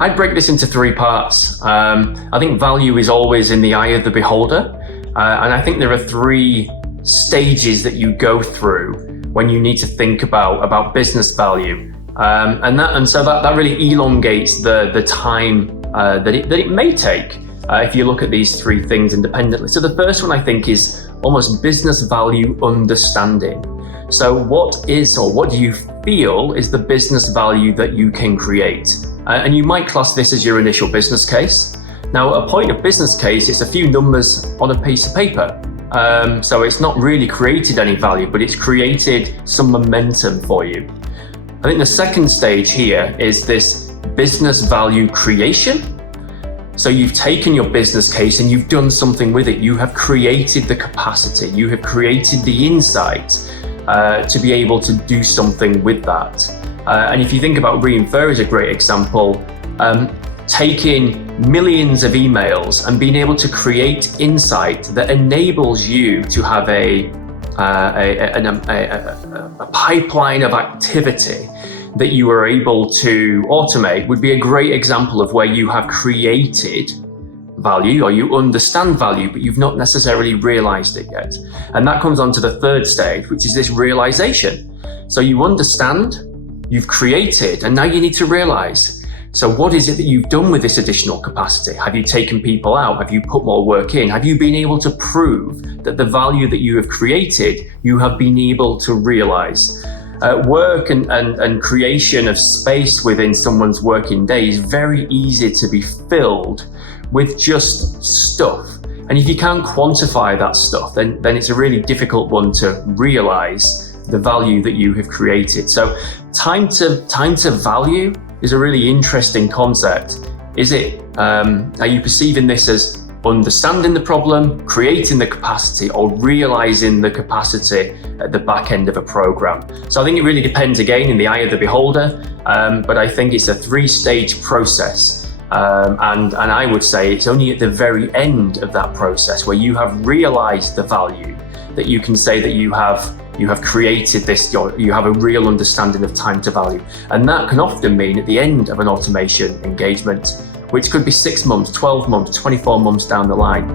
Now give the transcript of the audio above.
I'd break this into three parts. I think value is always in the eye of the beholder. And I think there are three stages that you go through when you need to think about business value. And so that really elongates the time that it may take if you look at these three things independently. So the first one I think is almost business value understanding. So what do you feel is the business value that you can create? And you might class this as your initial business case. Now, a point of business case is a few numbers on a piece of paper. So it's not really created any value, but it's created some momentum for you. I think the second stage here is this business value creation. So you've taken your business case and you've done something with it. You have created the capacity, you have created the insight to be able to do something with that. And if you think about Reinfer as a great example, taking millions of emails and being able to create insight that enables you to have a pipeline of activity that you are able to automate would be a great example of where you have created value, or you understand value, but you've not necessarily realized it yet. And that comes on to the third stage, which is this realization. So you understand, you've created, and now you need to realize. So what is it that you've done with this additional capacity? Have you taken people out? Have you put more work in? Have you been able to prove that the value that you have created, you have been able to realize? Work and creation of space within someone's working day is very easy to be filled with just stuff. And if you can't quantify that stuff, then it's a really difficult one to realize the value that you have created. So time to value is a really interesting concept. Are you perceiving this as understanding the problem, creating the capacity, or realizing the capacity at the back end of a program? So I think it really depends, again, in the eye of the beholder, but I think it's a three-stage process. And I would say it's only at the very end of that process where you have realized the value that you can say that you have created this, you have a real understanding of time to value. And that can often mean at the end of an automation engagement, which could be 6 months, 12 months, 24 months down the line.